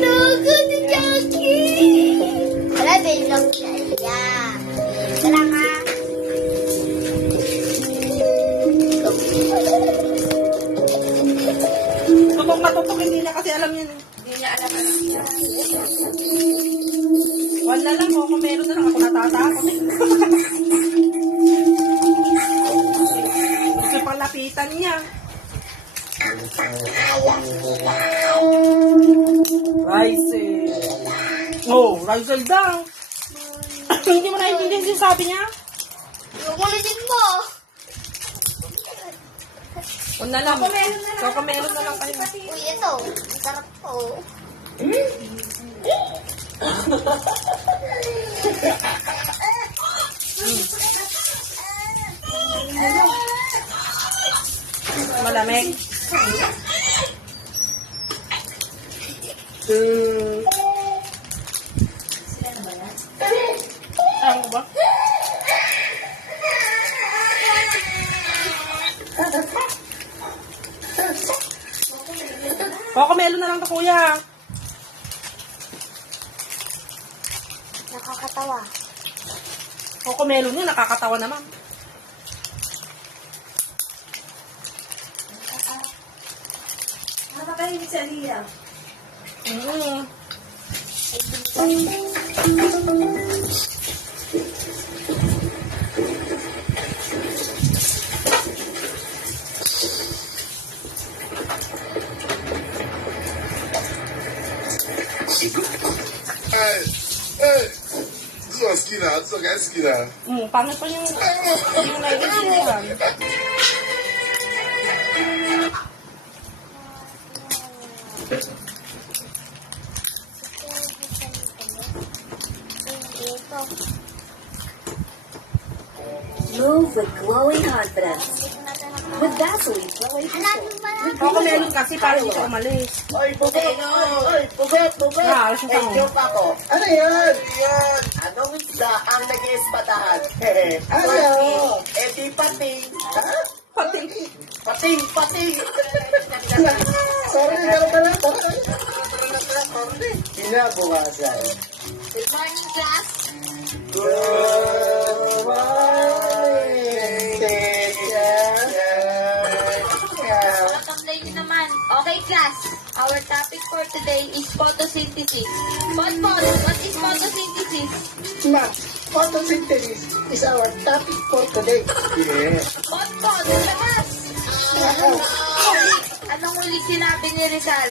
Logo ni Jackie! Wala, bilog siya. Tara ka. Tutok matutok, hindi niya kasi alam yan. Hindi niya alam ano siya. Wala lang, kung meron na lang ako natatakot. Gusto pang lapitan niya. Rysel. Oh, Rysel daw. Hindi mo naiintindihan yung sabi niya? Yung ulitin mo. Huwag na lang. Meron na lang kayo. Uy, ito. Ang sarap po. Malamig. Ano ba? Coco-melon na lang to, kuya. Nakakatawa. Coco-melon yun, nakakatawa naman. Nakakainin siya niya. Das war Skinner, das war geil Skinner. Pangit pa yung naiintindihan. Move with glowing confidence. With Vaseline Glowing Control. Coco-melon kasi para hindi ka umalis. Oy, bubet! Oy, bubet! Ah, alas yung Eh, tanong. joke ako. Ano yan? Yan. Anong isda ang nag-iespatahan? Ano? Eh, di pating. Ha? Pating. Pating, pating. Sorry, gano'n na lang. Kinabukasan. Good morning, class. Good morning, teacher. Pagkamlay niyo naman. Okay, class. Our topic for today is photosynthesis. What is photosynthesis? Class, photosynthesis is our topic for today. Yes. Labas! Anong uli sinabi ni Rizal?